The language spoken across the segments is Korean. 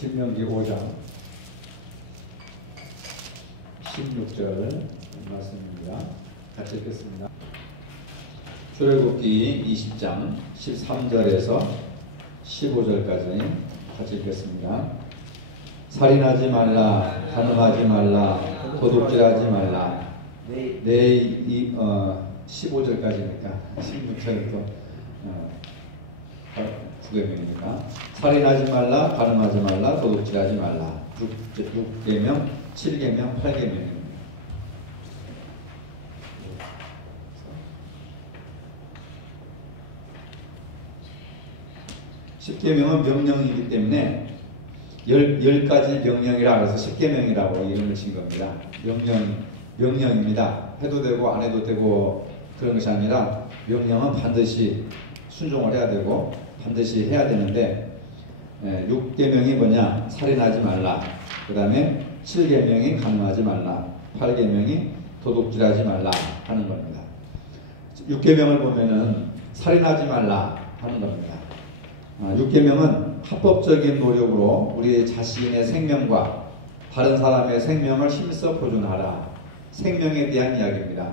신명기 5장 16절 말씀입니다. 같이 읽겠습니다. 출애굽기 20장 13절에서 15절까지 같이 읽겠습니다. 살인하지 말라, 간음하지 말라, 도둑질하지 말라. 15절까지니까 16절부터 구계명입니다. 살인하지 말라, 간음하지 말라, 도둑질하지 말라. 6계명, 7계명, 8계명입니다. 10계명은 명령이기 때문에 10가지 명령이라 해서 10계명이라고 이름을 진 겁니다. 명령입니다. 해도 되고 안 해도 되고 그런 것이 아니라 명령은 반드시 순종을 해야 되고 반드시 해야 되는데 6계명이 뭐냐? 살인하지 말라. 그 다음에 7계명이 간음하지 말라. 8계명이 도둑질하지 말라 하는 겁니다. 6계명을 보면은 살인하지 말라 하는 겁니다. 6계명은 합법적인 노력으로 우리 자신의 생명과 다른 사람의 생명을 힘써 보존하라. 생명에 대한 이야기입니다.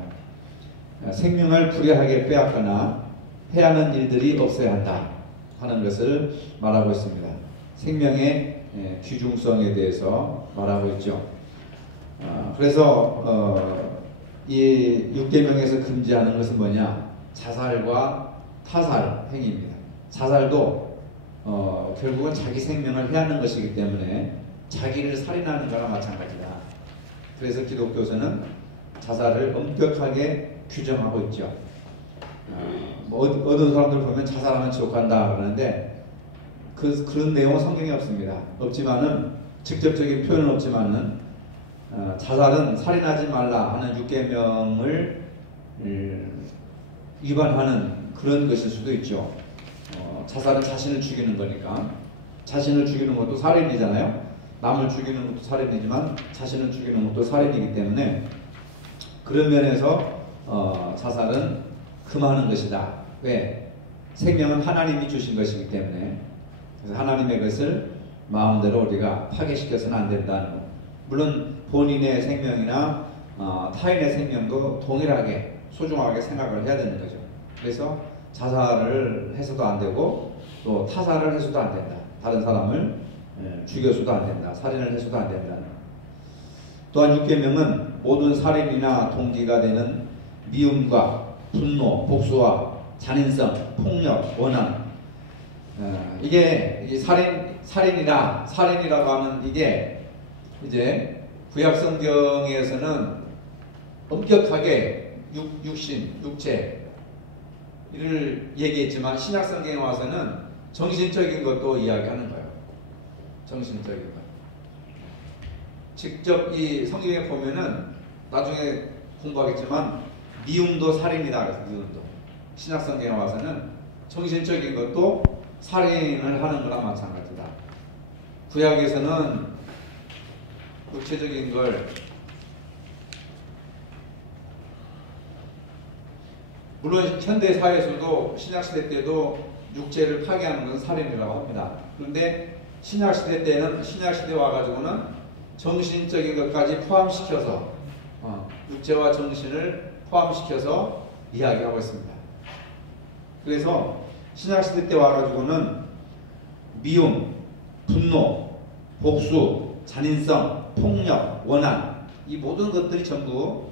생명을 불의하게 빼앗거나 해야 하는 일들이 없어야 한다 하는 것을 말하고 있습니다. 생명의 귀중성에 대해서 말하고 있죠. 그래서 이 6계명에서 금지하는 것은 뭐냐? 자살과 타살 행위입니다. 자살도 결국은 자기 생명을 해하는 것이기 때문에 자기를 살인하는 거나 마찬가지다. 그래서 기독교에서는 자살을 엄격하게 규정하고 있죠. 어떤 사람들 보면 자살하면 지옥 간다 그러는데 그런 내용은 성경에 없습니다. 없지만은 직접적인 표현은 없지만은 자살은 살인하지 말라 하는 6계명을 위반하는 그런 것일 수도 있죠. 자살은 자신을 죽이는 거니까. 자신을 죽이는 것도 살인이잖아요. 남을 죽이는 것도 살인이지만 자신을 죽이는 것도 살인이기 때문에 그런 면에서 자살은 금하는 것이다. 왜? 생명은 하나님이 주신 것이기 때문에. 그래서 하나님의 것을 마음대로 우리가 파괴시켜서는 안 된다는 것. 물론 본인의 생명이나 타인의 생명도 동일하게 소중하게 생각을 해야 되는 거죠. 그래서 자살을 해서도 안 되고 또 타살을 해서도 안 된다. 다른 사람을 죽여서도 안 된다. 살인을 해서도 안 된다는 것. 또한 6계명은 모든 살인이나 동기가 되는 미움과 분노, 복수와 잔인성, 폭력, 원한 이게 살인이라고 하는 이게 이제 구약 성경에서는 엄격하게 육신, 육체를 얘기했지만 신약 성경에 와서는 정신적인 것도 이야기하는 거예요. 정신적인 것. 직접 이 성경에 보면은 나중에 공부하겠지만 미움도 살인이다. 그래서 미움도 신약 성경에 와서는 정신적인 것도 살인을 하는 거나 마찬가지다. 구약에서는 육체적인 걸 물론 현대 사회에서도 신약 시대 때도 육체를 파괴하는 것은 살인이라고 합니다. 그런데 신약 시대 때는 신약 시대 와가지고는 정신적인 것까지 포함시켜서 육체와 정신을 포함시켜서 이야기하고 있습니다. 그래서 신약 시대 때 와가지고는 미움, 분노, 복수, 잔인성, 폭력, 원한 이 모든 것들이 전부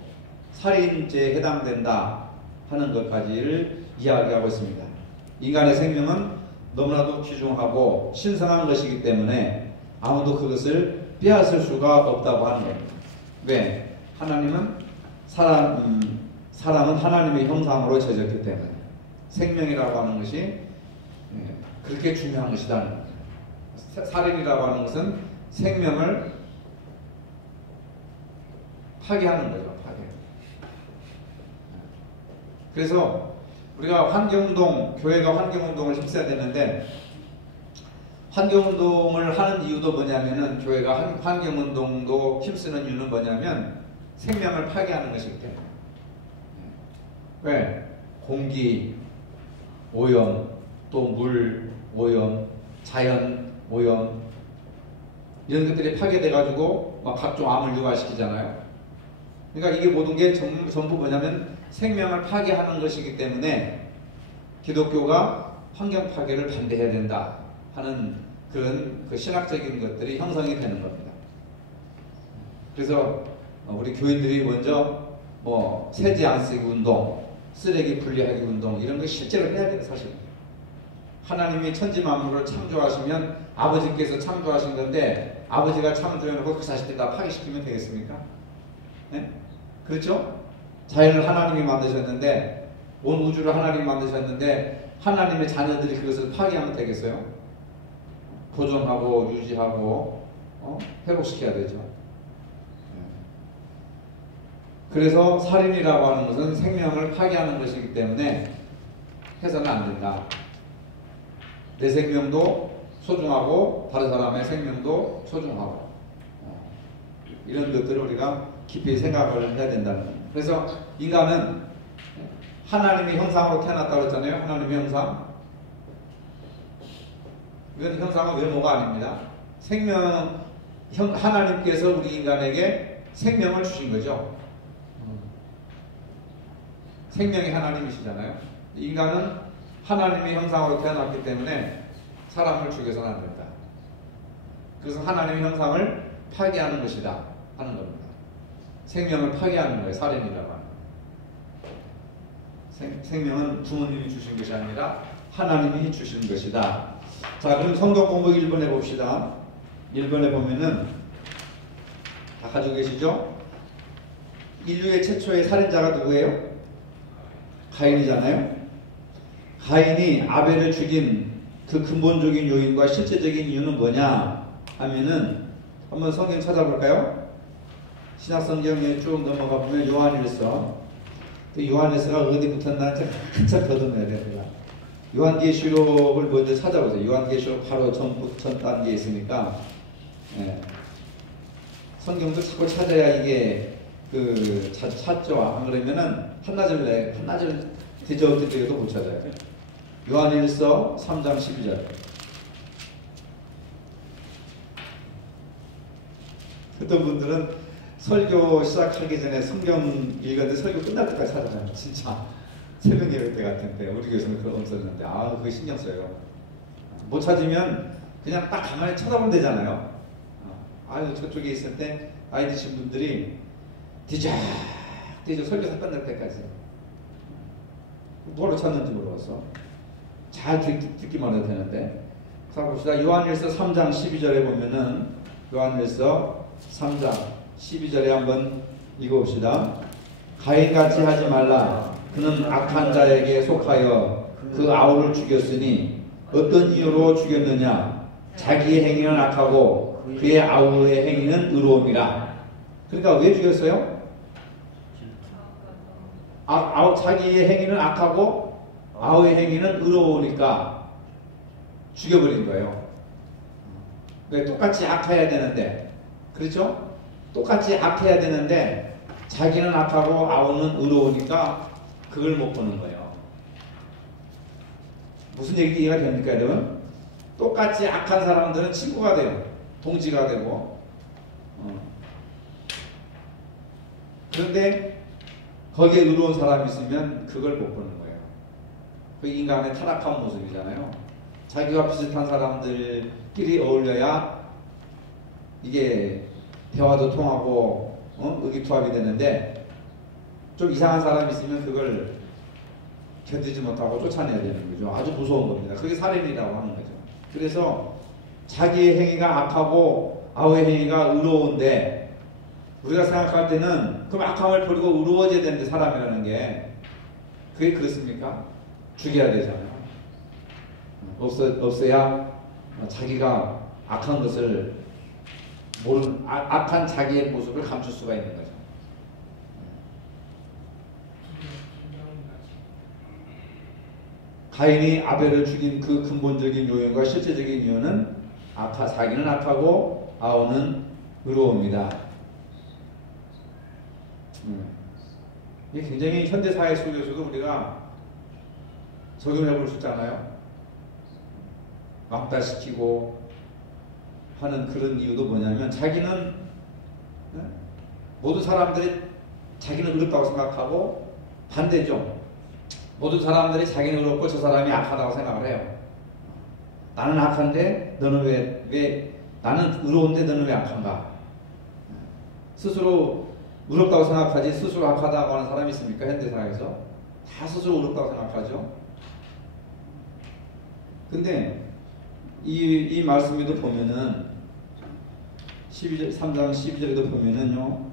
살인죄에 해당된다 하는 것까지를 이야기하고 있습니다. 인간의 생명은 너무나도 귀중하고 신성한 것이기 때문에 아무도 그것을 빼앗을 수가 없다고 하는 겁니다. 왜? 하나님은 사람은 하나님의 형상으로 지어졌기 때문에 생명이라고 하는 것이 그렇게 중요한 것이다는 겁니다. 살인이라고 하는 것은 생명을 파괴하는 거죠. 파괴. 그래서 우리가 환경운동, 교회가 환경운동을 힘써야 되는데 환경운동을 하는 이유도 뭐냐면은 교회가 환경운동도 힘쓰는 이유는 뭐냐면 생명을 파괴하는 것이기 때문에. 왜? 공기 오염, 또 물 오염, 자연 오염 이런 것들이 파괴돼가지고 막 각종 암을 유발시키잖아요. 그러니까 이게 모든 게 전부 뭐냐면 생명을 파괴하는 것이기 때문에 기독교가 환경 파괴를 반대해야 된다 하는 그런 그 신학적인 것들이 형성이 되는 겁니다. 그래서 우리 교인들이 먼저 뭐 세제 안 쓰기 운동, 쓰레기 분리하기 운동 이런 거 실제로 해야 돼요. 사실 하나님이 천지 만물을 창조하시면 아버지께서 창조하신 건데 아버지가 창조해놓고 그 자식들 다 파괴시키면 되겠습니까? 네? 그렇죠? 자연을 하나님이 만드셨는데 온 우주를 하나님이 만드셨는데 하나님의 자녀들이 그것을 파괴하면 되겠어요? 보존하고 유지하고 회복시켜야 되죠. 그래서 살인이라고 하는 것은 생명을 파괴하는 것이기 때문에 해서는 안 된다. 내 생명도 소중하고 다른 사람의 생명도 소중하고 이런 것들을 우리가 깊이 생각을 해야 된다는 겁니다. 그래서 인간은 하나님의 형상으로 태어났다고 했잖아요. 하나님의 형상. 이건 형상은 외모가 아닙니다. 하나님께서 우리 인간에게 생명을 주신 거죠. 생명이 하나님이시잖아요. 인간은 하나님의 형상으로 태어났기 때문에 사람을 죽여서는 안 된다. 그래서 하나님의 형상을 파괴하는 것이다 하는 겁니다. 생명을 파괴하는 거예요. 살인이라고 하는 거예요. 생명은 부모님이 주신 것이 아니라 하나님이 주신 것이다. 자, 그럼 성경 공부 1번 해봅시다. 1번에 보면은 다 가지고 계시죠? 인류의 최초의 살인자가 누구예요? 가인이잖아요. 가인이 아벨을 죽인 그 근본적인 요인과 실제적인 이유는 뭐냐 하면은 한번 성경 찾아볼까요? 신약성경에 쭉 넘어가 보면 요한일서, 요한일서가 어디 붙었나 한참 더듬어야 됩니다. 요한계시록을 먼저 찾아보세요. 요한계시록 바로 전 단계에 있으니까 성경도 자꾸 찾아야 이게 찾죠. 안 그러면은 한나절 뒤져도 못 찾아요. 요한일서 3장 12절. 어떤 분들은 설교 시작하기 전에 성경 읽었는데 설교 끝날 때까지 찾아요. 진짜 새벽 예배 때 같은데 우리 교회에서는 그거 없었는데 그거 신경 써요. 못 찾으면 그냥 딱 가만히 쳐다보면 되잖아요. 저쪽에 있을 때 나이 드신 분들이 뒤져 설교사 끝날 때까지 뭐로 찾는지 모르겠어. 잘 듣기만 해도 되는데. 자 봅시다. 요한일서 3장 12절에 보면은 요한일서 3장 12절에 한번 읽어봅시다. 가인같이 하지 말라. 그는 악한 자에게 속하여 그 아우를 죽였으니 어떤 이유로 죽였느냐. 자기의 행위는 악하고 그의 아우의 행위는 의로움이라. 그러니까 왜 죽였어요? 자기의 행위는 악하고 아우의 행위는 의로우니까 죽여버린 거예요. 똑같이 악해야 되는데, 그렇죠? 똑같이 악해야 되는데 자기는 악하고 아우는 의로우니까 그걸 못 보는 거예요. 무슨 얘기가 됩니까, 여러분? 똑같이 악한 사람들은 친구가 돼요. 동지가 되고. 그런데 거기에 의로운 사람이 있으면 그걸 못 보는 거예요. 그 인간의 타락한 모습이잖아요. 자기와 비슷한 사람들끼리 어울려야 이게 대화도 통하고 의기투합이 되는데 좀 이상한 사람이 있으면 그걸 견디지 못하고 쫓아내야 되는 거죠. 아주 무서운 겁니다. 그게 살인이라고 하는 거죠. 그래서 자기의 행위가 악하고 아우의 행위가 의로운데 우리가 생각할 때는 그럼 악함을 버리고 의로워져야 되는데 사람이라는 게 그게 그렇습니까? 죽여야 되잖아요. 없어야 자기가 악한 것을 악한 자기의 모습을 감출 수가 있는 거죠. 가인이 아벨을 죽인 그 근본적인 요인과 실제적인 이유는 자기는 악하고 아우는 의로웁니다. 이게 굉장히 현대사회 속에서도 우리가 적용해 볼 수 있잖아요. 왕따시키고 하는 그런 이유도 뭐냐면 자기는 모든 사람들이 자기는 의롭다고 생각하고 반대죠. 모든 사람들이 자기는 의롭고 저 사람이 악하다고 생각을 해요. 나는 악한데 너는 왜 나는 의로운데 너는 왜 악한가? 스스로 의롭다고 생각하지 스스로 악하다고 하는 사람이 있습니까? 현대사회에서 다 스스로 의롭다고 생각하죠. 근데 이 말씀에도 보면은 3장 12절에도 보면은요,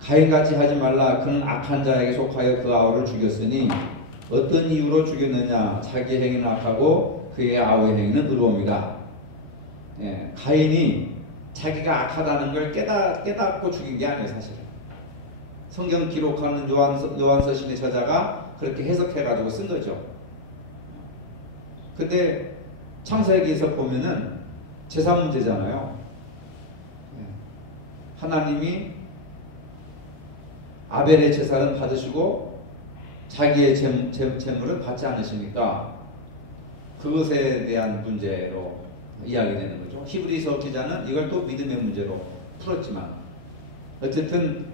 가인같이 하지 말라. 그는 악한 자에게 속하여 그 아우를 죽였으니 어떤 이유로 죽였느냐? 자기 행위는 악하고 그의 아우의 행위는 의로움이다. 예, 가인이 자기가 악하다는 걸 깨닫고 죽인 게 아니에요, 사실은. 성경 기록하는 요한서신의 저자가 그렇게 해석해가지고 쓴 거죠. 근데 창세기에서 보면은 제사 문제잖아요. 하나님이 아벨의 제사는 받으시고 자기의 제물은 받지 않으시니까 그것에 대한 문제로 이야기되는 거죠. 히브리서 기자는 이걸 또 믿음의 문제로 풀었지만 어쨌든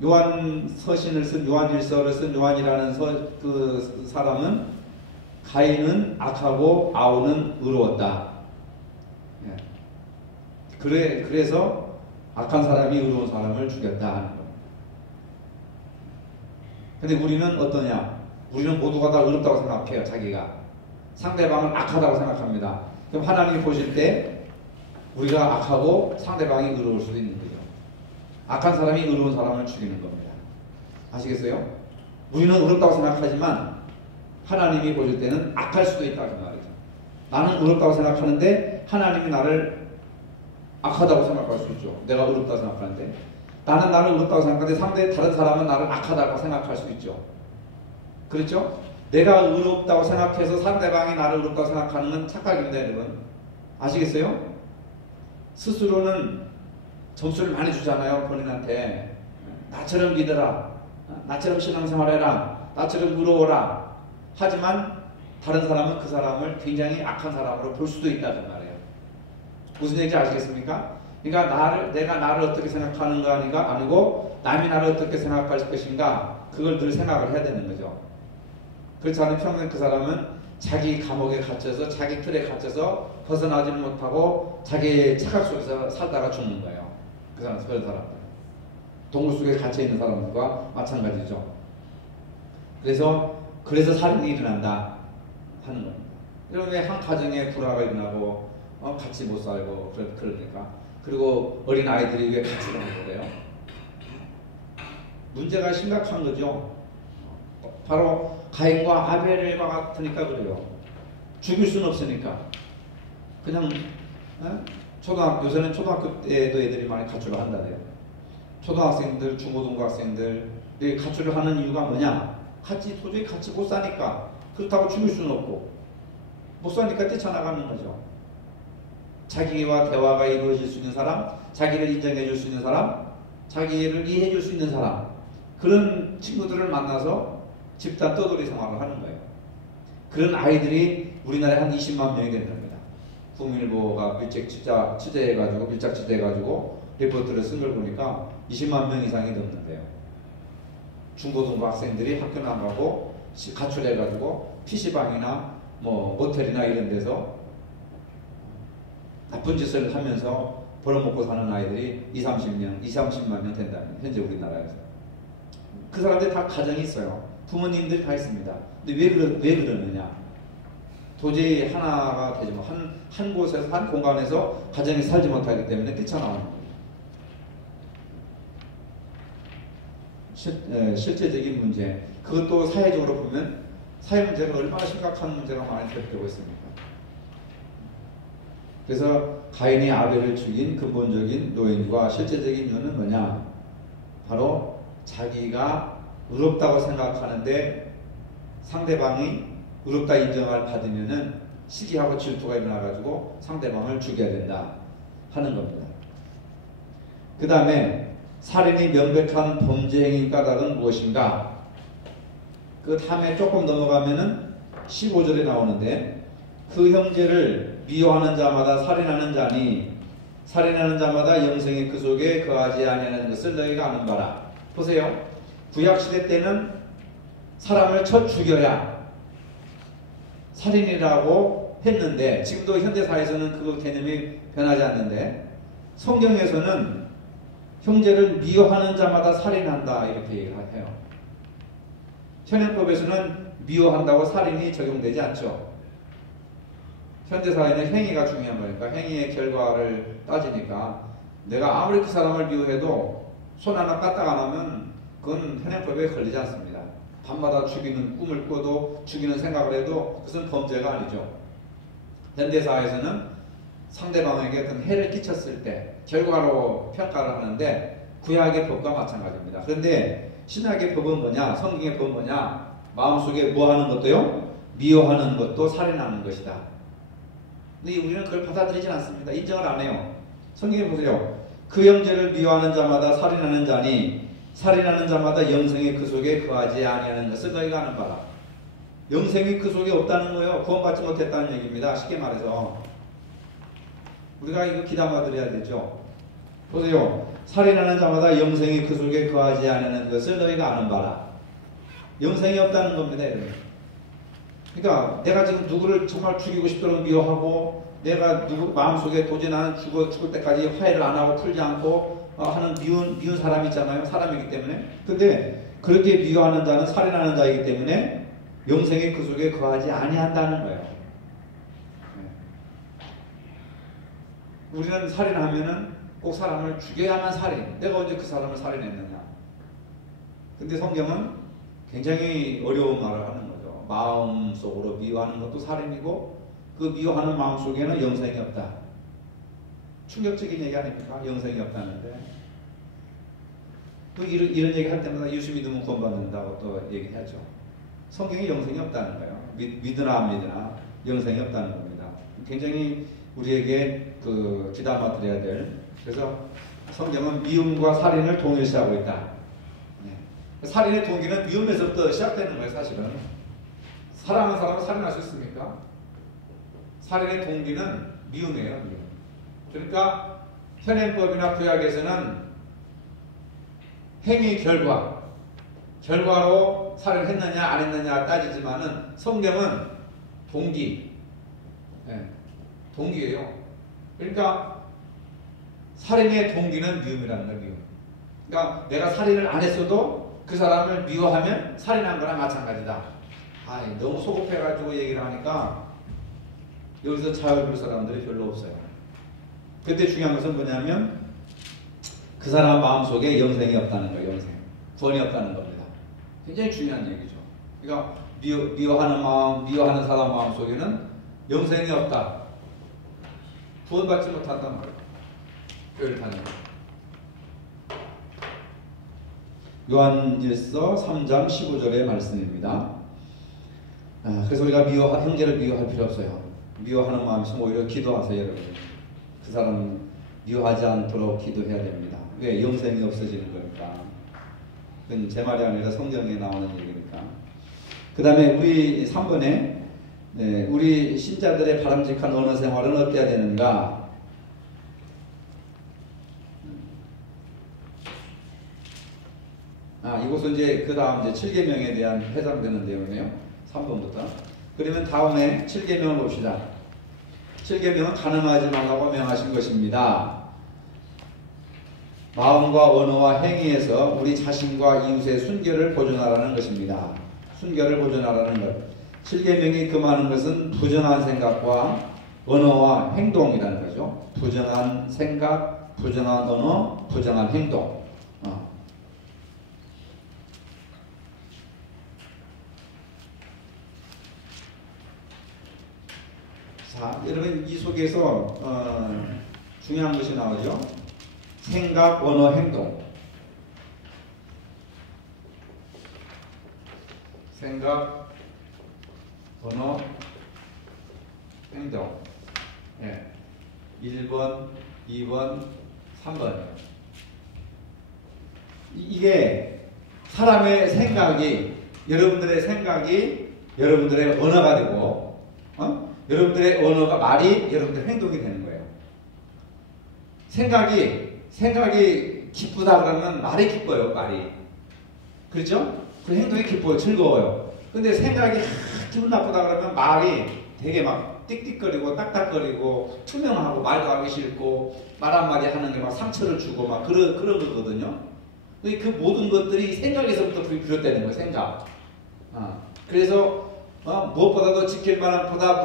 요한서신을 쓴 요한일서를 쓴 요한이라는 그 사람은 가인은 악하고 아우는 의로웠다. 그래서 악한 사람이 의로운 사람을 죽였다 하는 겁니다. 근데 우리는 어떠냐? 우리는 모두가 다 의롭다고 생각해요. 자기가 상대방을 악하다고 생각합니다. 그럼 하나님이 보실 때 우리가 악하고 상대방이 의로울 수도 있는 거죠. 악한 사람이 의로운 사람을 죽이는 겁니다. 아시겠어요? 우리는 의롭다고 생각하지만 하나님이 보실 때는 악할 수도 있다는 말이죠. 나는 의롭다고 생각하는데 하나님이 나를 악하다고 생각할 수 있죠. 내가 의롭다고 생각하는데 나는 나를 의롭다고 생각하는데 다른 사람은 나를 악하다고 생각할 수 있죠. 그렇죠? 내가 의롭다고 생각해서 상대방이 나를 의롭다고 생각하는 건 착각입니다, 여러분. 아시겠어요? 스스로는 점수를 많이 주잖아요, 본인한테. 나처럼 믿어라. 나처럼 신앙생활해라. 나처럼 의로워라. 하지만 다른 사람은 그 사람을 굉장히 악한 사람으로 볼 수도 있다는 말이에요. 무슨 얘기인지 아시겠습니까? 그러니까 내가 나를 어떻게 생각하는가 아니고 남이 나를 어떻게 생각할 것인가, 그걸 늘 생각을 해야 되는 거죠. 그렇지 않으면 평생 그 사람은 자기 감옥에 갇혀서 자기 틀에 갇혀서 벗어나지를 못하고 자기의 착각 속에서 살다가 죽는 거예요. 그런 사람들. 동굴 속에 갇혀있는 사람들과 마찬가지죠. 그래서 살인이 일어난다 하는 겁니다. 이러면 왜 한 가정에 불화가 일어나고 같이 못 살고 그러니까. 그리고 어린 아이들이 왜 같이 사는 거예요? 문제가 심각한 거죠. 바로 가인과 아벨과 같으니까 그래요. 죽일 수는 없으니까. 그냥 요새는 초등학교 때도 애들이 많이 가출을 한다네요. 초등학생들, 중고등학생들이 가출을 하는 이유가 뭐냐? 도저히 같이 못 사니까. 그렇다고 죽일 수는 없고 못 사니까 뛰쳐나가는 거죠. 자기와 대화가 이루어질 수 있는 사람, 자기를 인정해 줄 수 있는 사람, 자기를 이해해 줄 수 있는 사람, 그런 친구들을 만나서 집단 떠돌이 생활을 하는 거예요. 그런 아이들이 우리나라에 한 20만 명이 된답니다. 국민일보가 밀착 취재해가지고 리포트를 쓴 걸 보니까 20만 명 이상이 넘는데요. 중고등부 학생들이 학교 나가고 가출해가지고 PC방이나 모텔이나 이런 데서 나쁜 짓을 하면서 벌어먹고 사는 아이들이 30만 명 된다면 현재 우리나라에서. 그 사람들이 다 가정이 있어요. 부모님들이 다 있습니다. 근데 왜 그러느냐? 도저히 하나가 되지 뭐 한 곳에서 한 공간에서 가정이 살지 못하기 때문에 뛰쳐나오는 거예요. 실제적인 문제, 그것도 사회적으로 보면 사회 문제가 얼마나 심각한 문제가 많이 대표되고 있습니까? 그래서 가인이 아벨을 죽인 근본적인 요인과 실제적인 이유는 뭐냐? 바로 자기가 의롭다고 생각하는데 상대방이 의롭다 인정을 받으면은 시기하고 질투가 일어나가지고 상대방을 죽여야 된다 하는 겁니다. 그 다음에 살인이 명백한 범죄 행위 까닭은 무엇인가? 그 다음에 조금 넘어가면은 15절에 나오는데 그 형제를 미워하는 자마다 살인하는 자니 살인하는 자마다 영생이 그 속에 거하지 아니하는 것을 너희가 아는 바라. 보세요. 구약시대 때는 사람을 쳐 죽여야 살인이라고 했는데 지금도 현대사회에서는 그 개념이 변하지 않는데 성경에서는 형제를 미워하는 자마다 살인한다 이렇게 얘기를 해요. 현행법에서는 미워한다고 살인이 적용되지 않죠. 현대사회는 행위가 중요한 거니까 행위의 결과를 따지니까 내가 아무리 그 사람을 미워해도 손 하나 까딱 안 하면 그건 현행법에 걸리지 않습니다. 밤마다 죽이는 꿈을 꿔도 죽이는 생각을 해도 그것은 범죄가 아니죠. 현대사회에서는 상대방에게 어떤 해를 끼쳤을 때 결과로 평가를 하는데 구약의 법과 마찬가지입니다. 그런데 신약의 법은 뭐냐? 성경의 법은 뭐냐? 마음속에 뭐 하는 것도요? 미워하는 것도 살인하는 것이다. 근데 우리는 그걸 받아들이지 않습니다. 인정을 안 해요. 성경에 보세요. 그 형제를 미워하는 자마다 살인하는 자니 살인하는 자마다 영생이 그 속에 거하지 아니하는 것을 너희가 아는 바라. 영생이 그 속에 없다는 거예요. 구원받지 못했다는 얘기입니다. 쉽게 말해서 우리가 이거 귀담아 들어야 되죠. 보세요. 살인하는 자마다 영생이 그 속에 거하지 아니하는 것을 너희가 아는 바라. 영생이 없다는 겁니다. 여러분. 그러니까 내가 지금 누구를 정말 죽이고 싶도록 미워하고 내가 누구 마음속에 도저히 나는 죽을 때까지 화해를 안 하고 풀지 않고 하는 미운 사람이 있잖아요. 사람이기 때문에. 근데 그렇게 미워하는 자는 살인하는 자이기 때문에 영생이 그 속에 거하지 아니한다는 거예요. 우리는 살인하면은 꼭 사람을 죽여야만 살인. 내가 언제 그 사람을 살인했느냐. 근데 성경은 굉장히 어려운 말을 하는 거죠. 마음속으로 미워하는 것도 살인이고 그 미워하는 마음속에는 영생이 없다. 충격적인 얘기 아닙니까? 영생이 없다는데. 또 이런 얘기 할 때마다 예수 믿으면 구원받는다고 또 얘기하죠. 성경에 영생이 없다는 거예요. 믿으나 안 믿으나 영생이 없다는 겁니다. 굉장히 우리에게 귀담아 드려야 될. 그래서 성경은 미움과 살인을 동일시하고 있다. 살인의 동기는 미움에서부터 시작되는 거예요. 사실은 사랑하는 사람은 살인할 수 있습니까? 살인의 동기는 미움이에요. 미움. 그러니까 현행법이나 구약에서는 행위 결과로 살인했느냐 안 했느냐 따지지만은 성경은 동기, 동기예요. 그러니까 살인의 동기는 미움이라는 거예요. 미움. 그러니까 내가 살인을 안 했어도 그 사람을 미워하면 살인한 거나 마찬가지다. 너무 소급해가지고 얘기를 하니까 여기서 자유를 볼 사람들이 별로 없어요. 그때 중요한 것은 뭐냐면 그 사람 마음속에 영생이 없다는 거예요. 영생. 구원이 없다는 겁니다. 굉장히 중요한 얘기죠. 그러니까 미워하는 마음, 미워하는 사람 마음속에는 영생이 없다. 구원받지 못한단 말이에요. 교회를 다니는. 요한일서 3장 15절의 말씀입니다. 그래서 우리가 형제를 미워할 필요 없어요. 미워하는 마음이 있으면 오히려 기도하세요, 여러분. 그 사람 미워하지 않도록 기도해야 됩니다. 왜? 영생이 없어지는 거니까. 그건 제 말이 아니라 성경에 나오는 얘기니까. 그 다음에 우리 3번에 우리 신자들의 바람직한 언어 생활은 어때야 되는가? 이것은 이제 그 다음 이제 7계명에 대한 해당되는 내용이네요. 3번부터. 그러면 다음에 7계명을 봅시다. 7계명은 간음하지 말라고 명하신 것입니다. 마음과 언어와 행위에서 우리 자신과 이웃의 순결을 보존하라는 것입니다. 순결을 보존하라는 것. 7계명이 금하는 것은 부정한 생각과 언어와 행동이라는 거죠. 부정한 생각, 부정한 언어, 부정한 행동. 자, 여러분 이 속에서 중요한 것이 나오죠. 생각, 언어, 행동. 생각, 언어, 행동. 1번, 2번, 3번. 이게 사람의 생각이, 여러분들의 생각이 여러분들의 언어가 되고, 여러분들의 언어가 말이 여러분들의 행동이 되는 거예요. 생각이 기쁘다 그러면 말이 기뻐요. 말이. 그렇죠? 그 행동이 기뻐요. 즐거워요. 근데 생각이 기분 나쁘다 그러면 말이 되게 막 띡띡거리고 딱딱거리고 투명하고 말도 하기 싫고 말 한마디 하는 게 막 상처를 주고 막 그런 거거든요. 그 모든 것들이 생각에서부터 비롯되는 거예요. 생각. 그래서 무엇보다도 지킬 만한 보다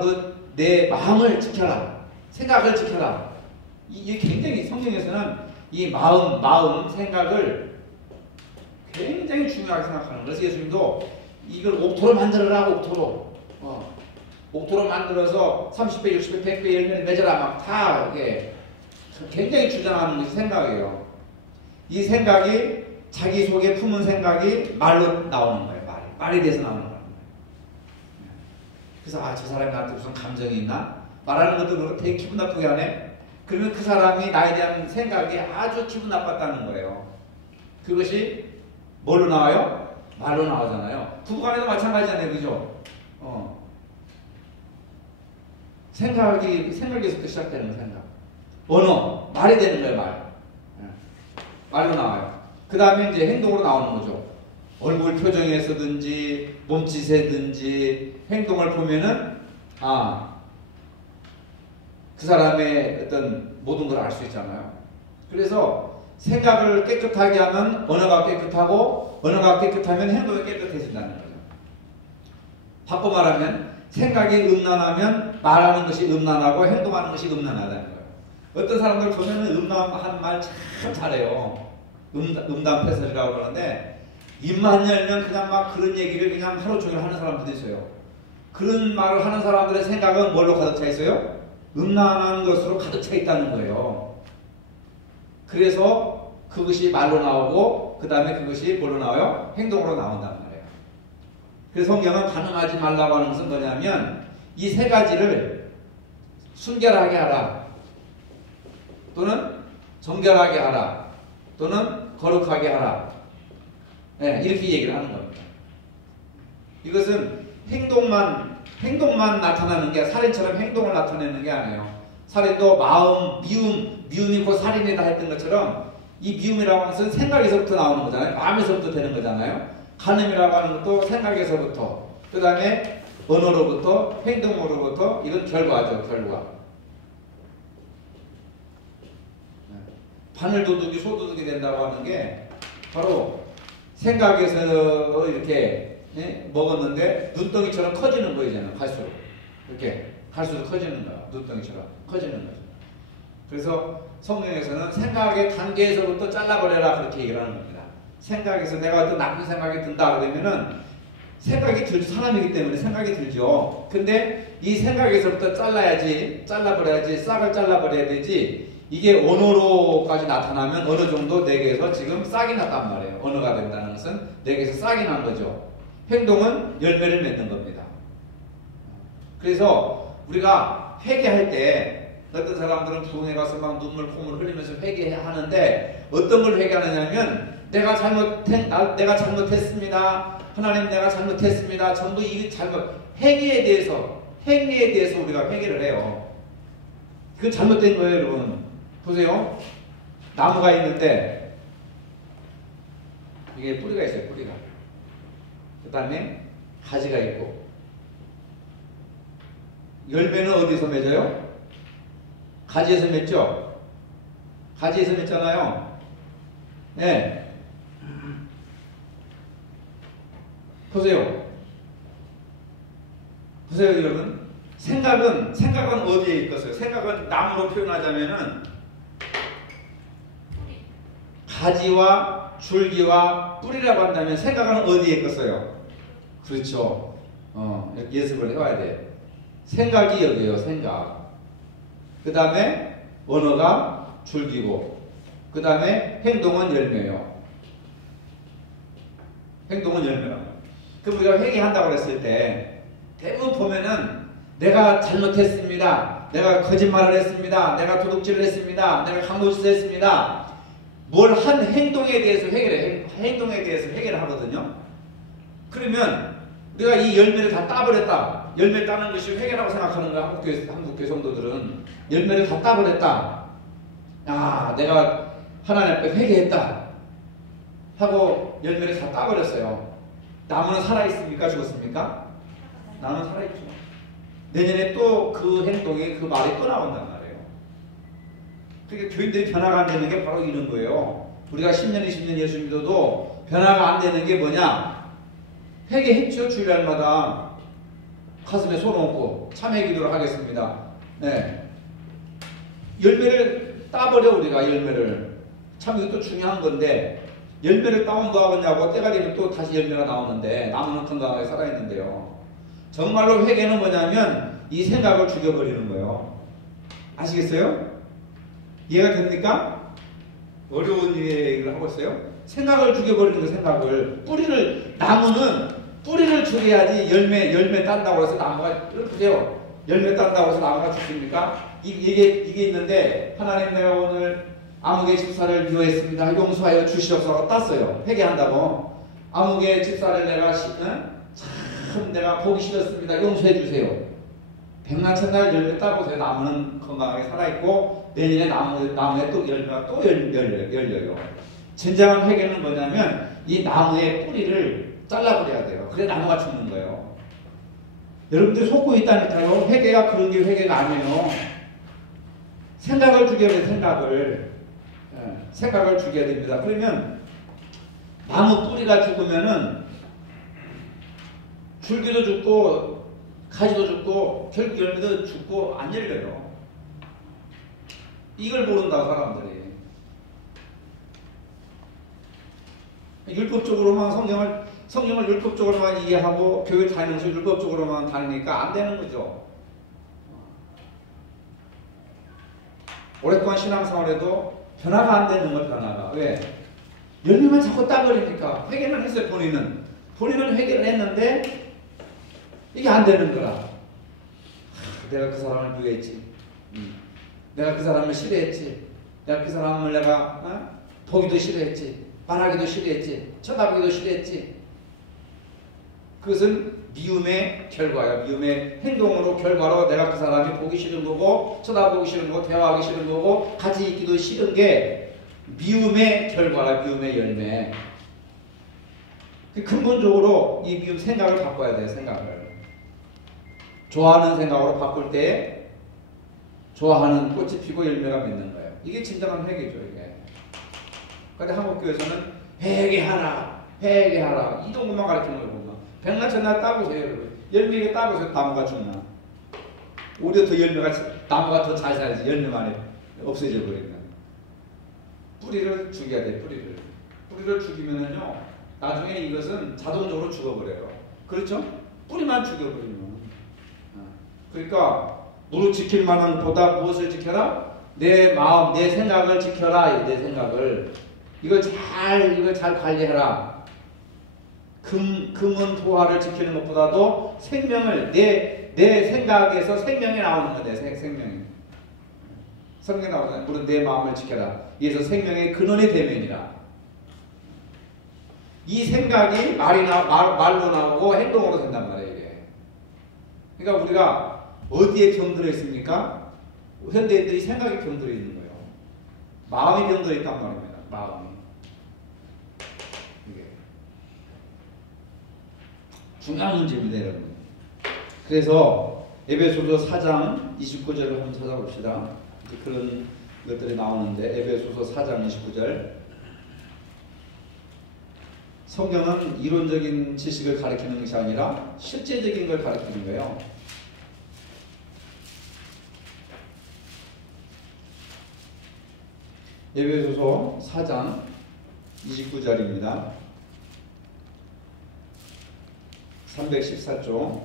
내 마음을 지켜라. 생각을 지켜라. 이게 굉장히 성경에서는 이 마음, 생각을 굉장히 중요하게 생각하는 거예요. 그래서 예수님도 이걸 옥토로 만들어라. 옥토로 만들어서 30배, 60배, 100배 열매를 맺어라. 막 다 이게 굉장히 주장하는 것이 생각이에요. 이 생각이 자기 속에 품은 생각이 말로 나오는 거예요. 말이 돼서 나오는 거예요. 그래서 저 사람이 나한테 무슨 감정이 있나? 말하는 것도 되게 기분 나쁘게 하네. 그러면 그 사람이 나에 대한 생각이 아주 기분 나빴다는 거예요. 그것이 뭘로 나와요? 말로 나오잖아요. 부부간에도 마찬가지잖아요. 그죠? 생각에서부터 시작되는 거 생각. 언어, 말이 되는 거예요. 말로 나와요. 그 다음에 이제 행동으로 나오는 거죠. 얼굴 표정에서든지 몸짓에든지 행동을 보면은 그 사람의 어떤 모든 걸 알 수 있잖아요. 그래서 생각을 깨끗하게 하면 언어가 깨끗하고 언어가 깨끗하면 행동이 깨끗해진다는 거죠. 바꿔 말하면 생각이 음란하면 말하는 것이 음란하고 행동하는 것이 음란하다는 거예요. 어떤 사람들 보면은 음란한 말 참 잘해요. 음담패설이라고 그러는데 입만 열면 그냥 막 그런 얘기를 그냥 하루 종일 하는 사람들이 있어요. 그런 말을 하는 사람들의 생각은 뭘로 가득 차 있어요? 음란한 것으로 가득 차 있다는 거예요. 그래서 그것이 말로 나오고 그 다음에 그것이 뭘로 나와요? 행동으로 나온단 말이에요. 그래서 성경은 간음하지 말라고 하는 것은 뭐냐면 이 세 가지를 순결하게 하라 또는 정결하게 하라 또는 거룩하게 하라. 이렇게 얘기를 하는 겁니다. 이것은 행동만 나타나는 게 살인처럼 행동을 나타내는 게 아니에요. 살인도 마음, 미움이 곧 살인이다 했던 것처럼 이 미움이라고 하는 것은 생각에서부터 나오는 거잖아요. 마음에서부터 되는 거잖아요. 간음이라고 하는 것도 생각에서부터, 그 다음에 언어로부터, 행동으로부터, 이건 결과죠. 결과. 바늘도둑이 소도둑이 된다고 하는 게 바로 생각에서 이렇게 먹었는데 눈덩이처럼 커지는 거잖아요. 갈수록 이렇게 갈수록 커지는 거야. 눈덩이처럼 커지는 거죠. 그래서 성경에서는 생각의 단계에서부터 잘라버려라 그렇게 얘기를 하는 겁니다. 생각에서 내가 어떤 나쁜 생각이 든다 그러면은 생각이 들죠. 사람이기 때문에 생각이 들죠. 근데 이 생각에서부터 잘라버려야지 싹을 잘라버려야 되지. 이게 언어로까지 나타나면 어느 정도 내게서 지금 싹이 났단 말이에요. 언어가 된다는 것은 내게서 싹이 난 거죠. 행동은 열매를 맺는 겁니다. 그래서 우리가 회개할 때 어떤 사람들은 부흥회 가서 막 눈물 콧물 흘리면서 회개하는데 어떤 걸 회개하느냐면 내가 잘못했습니다. 하나님 내가 잘못했습니다. 전부 이 행위에 대해서 우리가 회개를 해요. 그건 잘못된 거예요, 여러분. 보세요. 나무가 있는데 이게 뿌리가 있어요. 뿌리가. 그 다음에 가지가 있고 열매는 어디서 맺어요? 가지에서 맺죠? 가지에서 맺잖아요. 네. 보세요. 여러분. 생각은 어디에 있겠어요? 생각은 나무로 표현하자면은 가지와 줄기와 뿌리라고 한다면 생각은 어디에 있겠어요? 그렇죠. 예습을 해와야 돼. 생각이 여기에요. 생각. 그 다음에 언어가 줄기고 그 다음에 행동은 열매요. 행동은 열매라고. 그럼 우리가 회개한다고 그랬을 때 대부분 보면은 내가 잘못했습니다. 내가 거짓말을 했습니다. 내가 도둑질을 했습니다. 내가 강도짓을 했습니다. 뭘 한 행동에 대해서 회개를 하거든요. 그러면 우리가 이 열매를 다 따버렸다. 열매 따는 것이 회개라고 생각하는 거야. 한국교회 성도들은 열매를 다 따버렸다. 아, 내가 하나님 앞에 회개했다 하고 열매를 다 따버렸어요. 나무는 살아있습니까? 죽었습니까? 나무는 살아있죠. 내년에 또 그 행동이, 그 말이 또 나온단 말이에요. 그러니까 교인들이 변화가 안 되는 게 바로 이런 거예요. 우리가 10년, 20년 예수 믿어도 변화가 안 되는 게 뭐냐? 회개했죠. 주일날마다 가슴에 손 얹고 참회 기도를 하겠습니다. 네. 열매를 따버려. 우리가 열매를. 참 이것도 중요한 건데, 열매를 따면 뭐 하겠냐고 때가 되면 또 다시 열매가 나오는데 나무는 건강하게 살아있는데요. 정말로 회개는 뭐냐면 이 생각을 죽여버리는 거예요. 아시겠어요? 이해가 됩니까? 어려운 얘기를 하고 있어요. 생각을 죽여버리는 거, 생각을. 나무는 뿌리를 죽여야지 열매 딴다고 해서 나무가, 보세요. 열매 딴다고 해서 나무가 죽습니까? 이게 있는데, 하나님 내가 오늘 아무개 집사를 미워했습니다. 용서하여 주시옵소서 땄어요. 회개한다고. 아무개 집사를 내가 보기 싫었습니다. 용서해 주세요. 백날천날 열매 따보세요. 나무는 건강하게 살아있고 내년에 나무에 또 열매가 또 열려요. 진정한 회개는 뭐냐면 이 나무의 뿌리를 잘라버려야 돼요. 그래 나무가 죽는 거예요. 여러분들이 속고 있다니까요. 회개가 그런 게 회개가 아니에요. 생각을 죽여야 돼요. 생각을 죽여야 됩니다. 그러면 나무 뿌리가 죽으면은 줄기도 죽고 가지도 죽고 결국 열매도 죽고 안 열려요. 이걸 모른다 사람들이. 율법적으로만 성경을 율법적으로만 이해하고 교회 다니면서 율법적으로만 다니니까 안 되는 거죠. 오랫동안 신앙생활에도 변화가 안 되는 걸 변화가. 왜? 열매만 자꾸 따버리니까. 회개는 했어요. 본인은 회개를 했는데 이게 안 되는 거라. 내가 그 사람을 미워했지. 내가 그 사람을 싫어했지. 내가 그 사람을 보기도 싫어했지. 말하기도 싫어했지. 쳐다보기도 싫어했지. 그것은 미움의 결과야. 미움의 행동으로 결과로 내가 그 사람이 보기 싫은 거고 쳐다보기 싫은 거고 대화하기 싫은 거고 같이 있기도 싫은 게 미움의 결과라. 미움의 열매. 근본적으로 이 미움 생각을 바꿔야 돼요. 생각을. 좋아하는 생각으로 바꿀 때 좋아하는 꽃이 피고 열매가 맺는 거예요. 이게 진정한 회개죠. 이게. 그런데 한국교회에서는 회개하라 이런 것만 가르치는 거예요. 보면 백날천날 따보세요. 여러분. 열매에 따보세요. 나무가 죽나. 오히려 더 나무가 더 잘 살지. 열매만 없어져 버리면. 뿌리를 죽여야 돼. 뿌리를 죽이면은요 나중에 이것은 자동적으로 죽어버려요. 그렇죠? 뿌리만 죽여버리면. 그러니까 무릇 지킬 만한 보다 무엇을 지켜라? 내 마음, 내 생각을 지켜라. 내 생각을. 이걸 잘 관리해라. 금은 도화를 지키는 것보다도 생명을 내 생각에서 생명이 나오는 거네. 생명이. 성경 나오잖아요. 물은 내 마음을 지켜라. 이에서 생명의 근원의 대면이라. 이 생각이 말로 나오고 행동으로 된단 말이에요. 이게. 그러니까 우리가 어디에 병들어 있습니까? 현대인들이 생각이 병들어 있는 거예요. 마음이 병들어 있단 말입니다. 마음이. 이게 중요한 문제입니다, 여러분. 그래서 에베소서 4장 29절을 한번 찾아봅시다. 그런 것들이 나오는데 에베소서 4장 29절. 성경은 이론적인 지식을 가르치는 것이 아니라 실제적인 걸 가르치는 거예요. 에베소서 4장 29절입니다. 314쪽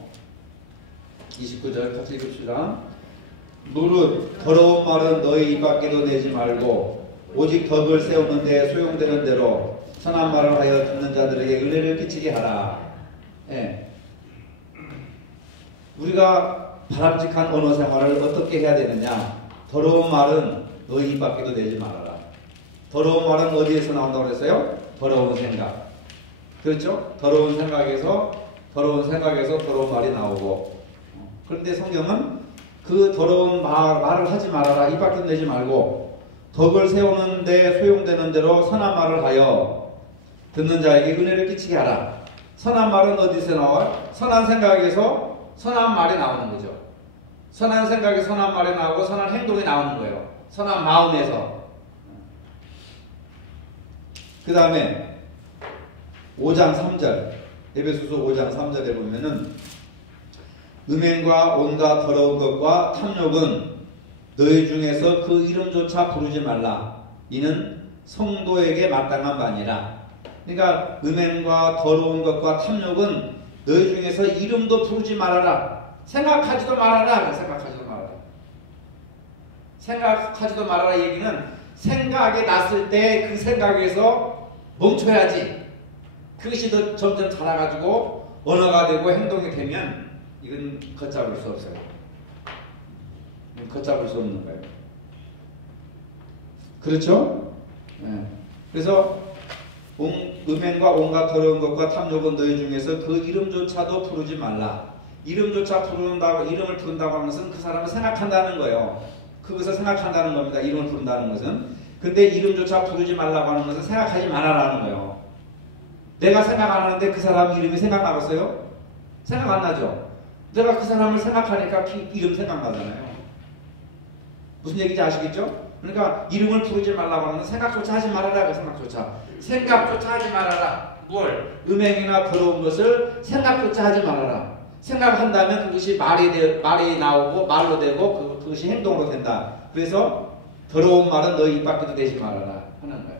29절 같이 읽읍시다. 무릇 더러운 말은 너희 입 밖에도 내지 말고 오직 덕을 세우는 데 소용되는 대로 선한 말을 하여 듣는 자들에게 은혜를 끼치게 하라. 예. 우리가 바람직한 언어 생활을 어떻게 해야 되느냐? 더러운 말은 너희 입 밖에도 내지 말아라. 더러운 말은 어디에서 나온다고 그랬어요? 더러운 생각. 그렇죠? 더러운 생각에서 더러운 생각에서 더러운 말이 나오고, 그런데 성경은 그 더러운 말을 하지 말아라, 입 밖에 내지 말고 덕을 세우는 데 소용되는 대로 선한 말을 하여 듣는 자에게 은혜를 끼치게 하라. 선한 말은 어디서 나와? 선한 생각에서 선한 말이 나오는 거죠. 선한 생각에 선한 말이 나오고 선한 행동이 나오는 거예요. 선한 마음에서. 그 다음에 5장 3절, 에베소서 5장 3절에 보면은 음행과 온갖 더러운 것과 탐욕은 너희 중에서 그 이름조차 부르지 말라. 이는 성도에게 마땅한 바니라. 그러니까 음행과 더러운 것과 탐욕은 너희 중에서 이름도 부르지 말아라. 생각하지도 말아라. 생각하지도 말아라. 생각하지도 말아라 얘기는 생각이 났을 때 그 생각에서 멈춰야지. 그것이 더 점점 자라가지고 언어가 되고 행동이 되면 이건 걷잡을 수 없어요. 걷잡을 수 없는 거예요. 그렇죠? 네. 그래서 음행과 온갖 더러운 것과 탐욕은 너희 중에서 그 이름조차도 부르지 말라. 이름조차 부른다고, 이름을 부른다고 하는 것은 그 사람을 생각한다는 거예요. 그것을 생각한다는 겁니다. 이름을 부른다는 것은. 근데 이름조차 부르지 말라고 하는 것은 생각하지 말아라는 거예요. 내가 생각 안 하는데 그 사람 이름이 생각나겠어요? 생각 안 나죠? 내가 그 사람을 생각하니까 이름 생각나잖아요. 무슨 얘기인지 아시겠죠? 그러니까 이름을 부르지 말라고 하는 생각조차 하지 말아라. 그 생각조차 하지 말아라. 뭘? 음행이나 더러운 것을 생각조차 하지 말아라. 생각한다면 그것이 말이 나오고 말로 되고 그것이 행동으로 된다. 그래서 더러운 말은 너희 입 밖에도 내지 말아라 하는 거예요.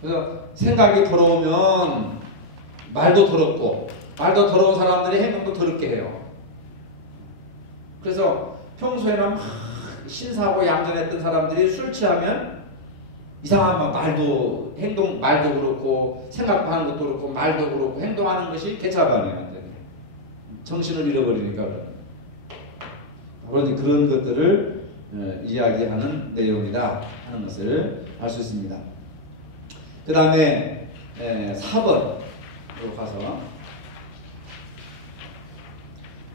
그래서 생각이 더러우면 말도 더럽고, 말도 더러운 사람들이 행동도 더럽게 해요. 그래서 평소에는 신사하고 얌전했던 사람들이 술 취하면 이상한 말도, 말도 그렇고, 생각하는 것도 그렇고, 말도 그렇고, 행동하는 것이 개차반이에요. 완전히. 정신을 잃어버리니까. 그러니 그런 것들을 이야기하는 내용이다 하는 것을 알 수 있습니다. 그 다음에 4번으로 가서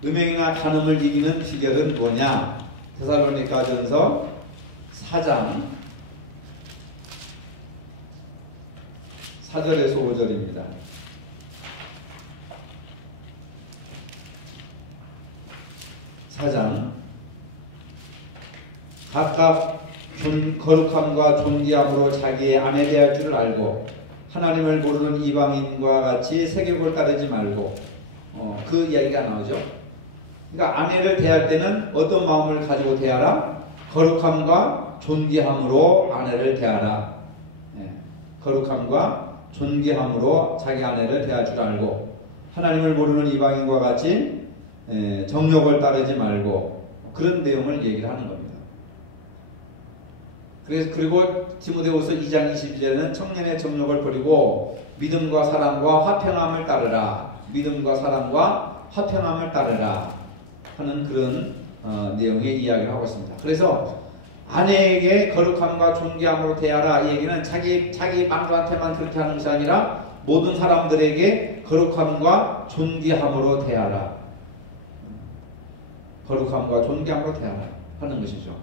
음행이나 간음을 이기는 비결은 뭐냐? 데살로니가전서 4장 4절에서 5절입니다. 각각 거룩함과 존귀함으로 자기의 아내 대할 줄을 알고 하나님을 모르는 이방인과 같이 세격을 따르지 말고 그 이야기가 나오죠. 그러니까 아내를 대할 때는 어떤 마음을 가지고 대하라? 거룩함과 존귀함으로 아내를 대하라. 거룩함과 존귀함으로 자기 아내를 대할 줄 알고 하나님을 모르는 이방인과 같이 정욕을 따르지 말고 그런 내용을 얘기를 하는 겁니다. 그리고 디모데후서 2장 22절에는 청년의 정욕을 버리고 믿음과 사랑과 화평함을 따르라. 믿음과 사랑과 화평함을 따르라 하는 그런 내용의 이야기를 하고 있습니다. 그래서 아내에게 거룩함과 존귀함으로 대하라 이 얘기는 자기 망조한테만 그렇게 하는 것이 아니라 모든 사람들에게 거룩함과 존귀함으로 대하라. 거룩함과 존귀함으로 대하라 하는 것이죠.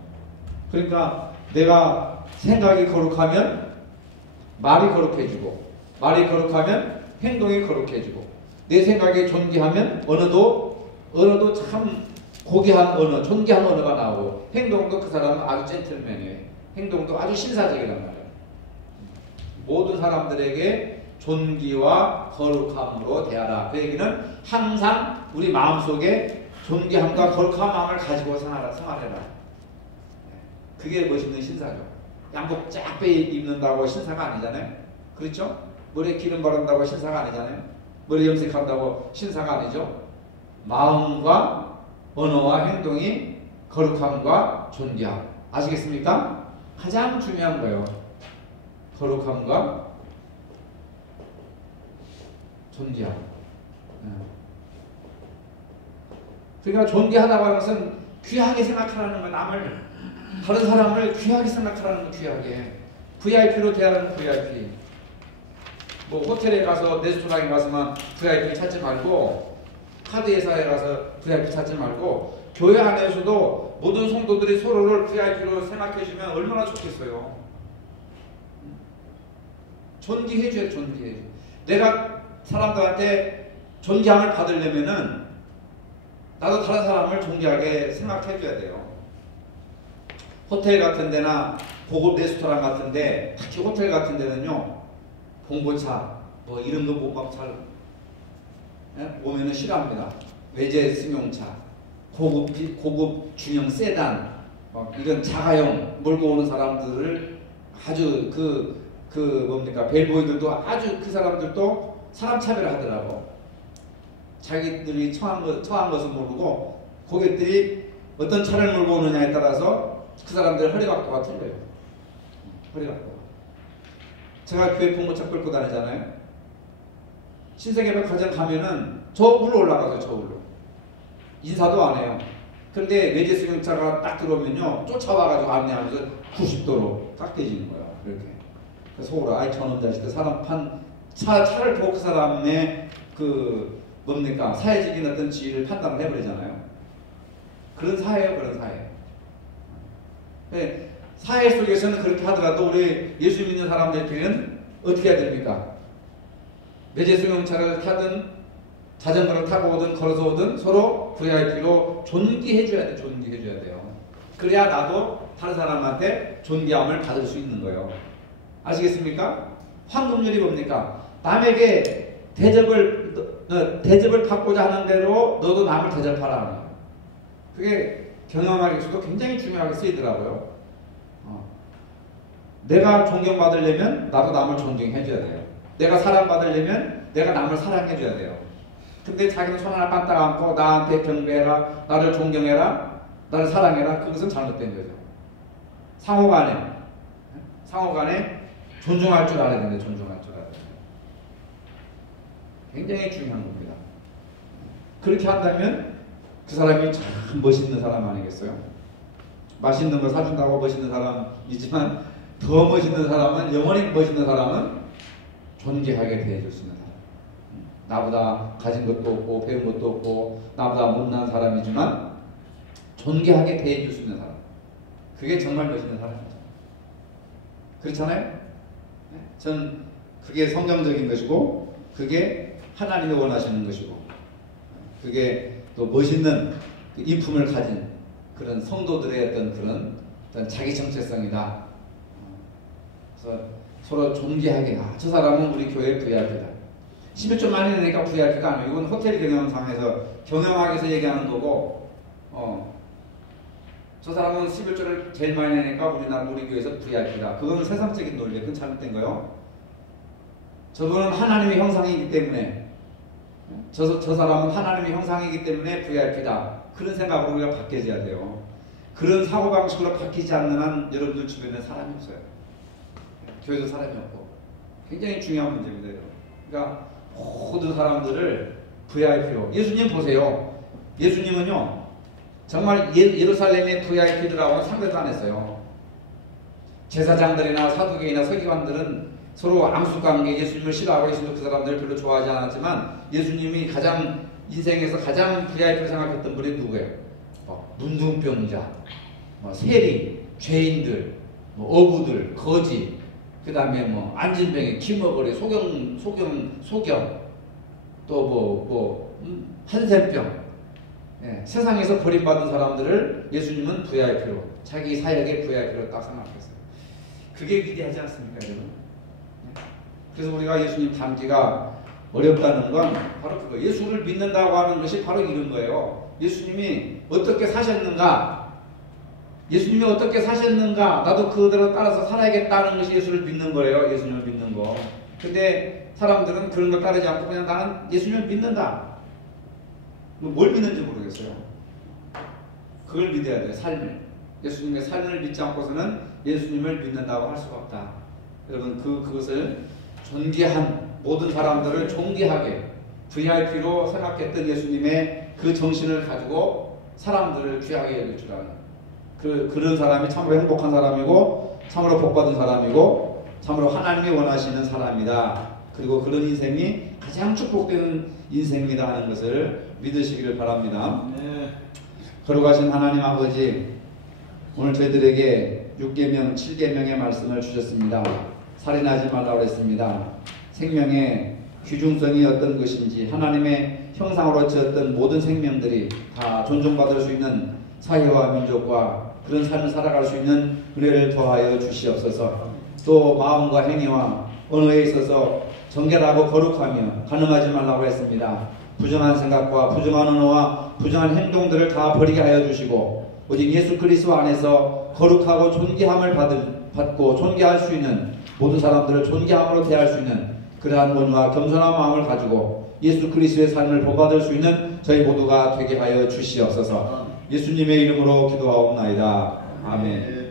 그러니까 내가 생각이 거룩하면 말이 거룩해지고, 말이 거룩하면 행동이 거룩해지고, 내 생각이 존귀하면 언어도 참 고귀한 언어, 존귀한 언어가 나오고, 행동도 그 사람은 아주 젠틀맨이에요. 행동도 아주 신사적이란 말이에요. 모든 사람들에게 존귀와 거룩함으로 대하라. 그 얘기는 항상 우리 마음속에 존귀함과 거룩한 마음을 가지고 생활해라. 그게 멋있는 신사죠. 양복 쫙 입는다고 신사가 아니잖아요. 그렇죠? 머리에 기름 바른다고 신사가 아니잖아요. 머리 염색한다고 신사가 아니죠. 마음과 언어와 행동이 거룩함과 존귀함. 아시겠습니까? 가장 중요한 거예요. 거룩함과 존귀함. 그러니까 존귀하다고 하는 것은 귀하게 생각하라는 거, 남을, 다른 사람을 귀하게 생각하라는 거, 귀하게. VIP로 대하라는 VIP. 뭐 호텔에 가서 레스토랑에 가서만 VIP 찾지 말고 카드 회사에 가서 VIP 찾지 말고 교회 안에서도 모든 성도들이 서로를 VIP로 생각해주면 얼마나 좋겠어요. 존귀해줘요. 존귀해줘. 내가 사람들한테 존경을 받으려면은 나도 다른 사람을 존경하게 생각해줘야 돼요. 호텔 같은 데나 고급 레스토랑 같은 데, 특히 호텔 같은 데는요, 봉고차 뭐 이런 거 못 잘 보면은 싫어합니다. 외제 승용차, 고급 중형 세단, 이런 자가용 몰고 오는 사람들을 아주 뭡니까 벨보이들도 아주 그 사람들도 사람 차별을 하더라고. 자기들이 처한 것을 모르고 고객들이 어떤 차를 몰고 오느냐에 따라서 그 사람들의 허리각도가 틀려요. 허리각도가. 제가 교회 봉고차 끌고 다니잖아요. 신세계백화점 가면은 저 울로 올라가서 저 울로 인사도 안 해요. 그런데 외제 승용차가 딱 들어오면요 쫓아와가지고 안내하면서 90도로 깎여지는 거야. 이렇게. 속으로 아이 저놈 자식들 사람 차를 보고 그 사람의 뭡니까 사회적인 어떤 지위를 판단을 해버리잖아요. 그런 사회예요. 그런 사회. 네, 사회 속에서는 그렇게 하더라도 우리 예수 믿는 사람들끼리는 어떻게 해야 됩니까? 외제 승용차를 타든 자전거를 타고 오든 걸어서 오든 서로 VIP로 존귀해줘야 돼. 존귀해줘야 돼요. 그래야 나도 다른 사람한테 존귀함을 받을 수 있는 거예요. 아시겠습니까? 황금률이 뭡니까? 남에게 대접을 받고자 하는 대로 너도 남을 대접하라 하는 거예요. 그게 경영학에서도 굉장히 중요하게 쓰이더라고요. 내가 존경받으려면 나도 남을 존경해줘야 돼요. 내가 사랑받으려면 내가 남을 사랑해줘야 돼요. 근데 자기는 손 하나 빤딱 안고 나한테 경배해라, 나를 존경해라, 나를 사랑해라. 그것은 잘못된 거죠. 상호간에 존중할 줄 알아야 되는데 존중할 줄 알아야 돼요. 굉장히 중요한 겁니다. 그렇게 한다면 그 사람이 참 멋있는 사람 아니겠어요? 맛있는 거 사준다고 멋있는 사람이지만 더 멋있는 사람은 영원히 멋있는 사람은 존귀하게 대해줄 수 있는 사람. 나보다 가진 것도 없고 배운 것도 없고 나보다 못난 사람이지만 존귀하게 대해줄 수 있는 사람. 그게 정말 멋있는 사람이죠. 그렇잖아요? 전 그게 성경적인 것이고 그게 하나님이 원하시는 것이고 그게 또 멋있는 인품을 가진 그런 성도들의 어떤 자기 정체성이다. 그래서 서로 존귀하게 저 사람은 우리 교회 VIP다. 11조 많이 내니까 VIP가 아니고 이건 호텔 경영상에서 경영학에서 얘기하는 거고 저 사람은 11조를 제일 많이 내니까 우리 교회에서 VIP다. 그건 세상적인 논리, 그건 잘못된 거예요. 저분은 하나님의 형상이기 때문에 저 사람은 하나님의 형상이기 때문에 VIP다. 그런 생각으로 우리가 바뀌어져야 돼요. 그런 사고방식으로 바뀌지 않는 한 여러분들 주변에 사람이 없어요. 교회도 사람이 없고 굉장히 중요한 문제입니다. 여러분. 그러니까 모든 사람들을 VIP로 예수님 보세요. 예수님은요 정말 예루살렘의 VIP들하고는 상대도 안 했어요. 제사장들이나 사두개인이나 서기관들은 서로 암숙관계 예수님을 싫어하고 예수님도 그 사람들을 별로 좋아하지 않았지만 예수님이 인생에서 가장 VIP로 생각했던 분이 누구예요? 문둥병자, 세리, 죄인들, 어부들, 거지, 그 다음에 안진뱅이, 기머거리, 소경, 또 한센병, 세상에서 버림받은 사람들을 예수님은 VIP로, 자기 사역의 VIP로 딱 생각했어요. 그게 위대하지 않습니까, 여러분? 그래서 우리가 예수님 닮기가 어렵다는 건 바로 그거. 예수를 믿는다고 하는 것이 바로 이런 거예요. 예수님이 어떻게 사셨는가? 나도 그대로 따라서 살아야겠다는 것이 예수를 믿는 거예요. 예수님을 믿는 거. 근데 사람들은 그런 걸 따르지 않고 그냥 나는 예수님을 믿는다. 뭘 믿는지 모르겠어요. 그걸 믿어야 돼요. 삶을. 예수님의 삶을 믿지 않고서는 예수님을 믿는다고 할 수가 없다. 여러분 그것을 존귀한 모든 사람들을 존귀하게 VIP로 생각했던 예수님의 그 정신을 가지고 사람들을 귀하게 여길 줄 아는 그런 사람이 참으로 행복한 사람이고 참으로 복받은 사람이고 참으로 하나님이 원하시는 사람이다. 그리고 그런 인생이 가장 축복되는 인생이다 하는 것을 믿으시기를 바랍니다. 거룩하신 하나님 아버지, 오늘 저희들에게 6계명, 7계명의 말씀을 주셨습니다. 살인하지 말라고 했습니다. 생명의 귀중성이 어떤 것인지, 하나님의 형상으로 지었던 모든 생명들이 다 존중받을 수 있는 사회와 민족과 그런 삶을 살아갈 수 있는 은혜를 더하여 주시옵소서. 또 마음과 행위와 언어에 있어서 정결하고 거룩하며 간음하지 말라고 했습니다. 부정한 생각과 부정한 언어와 부정한 행동들을 다 버리게 하여 주시고, 오직 예수 그리스도 안에서 거룩하고 존귀함을 받고 존귀할 수 있는, 모든 사람들을 존귀함으로 대할 수 있는 그러한 온유와 겸손한 마음을 가지고 예수 그리스도의 삶을 본받을 수 있는 저희 모두가 되게 하여 주시옵소서. 예수님의 이름으로 기도하옵나이다. 아멘.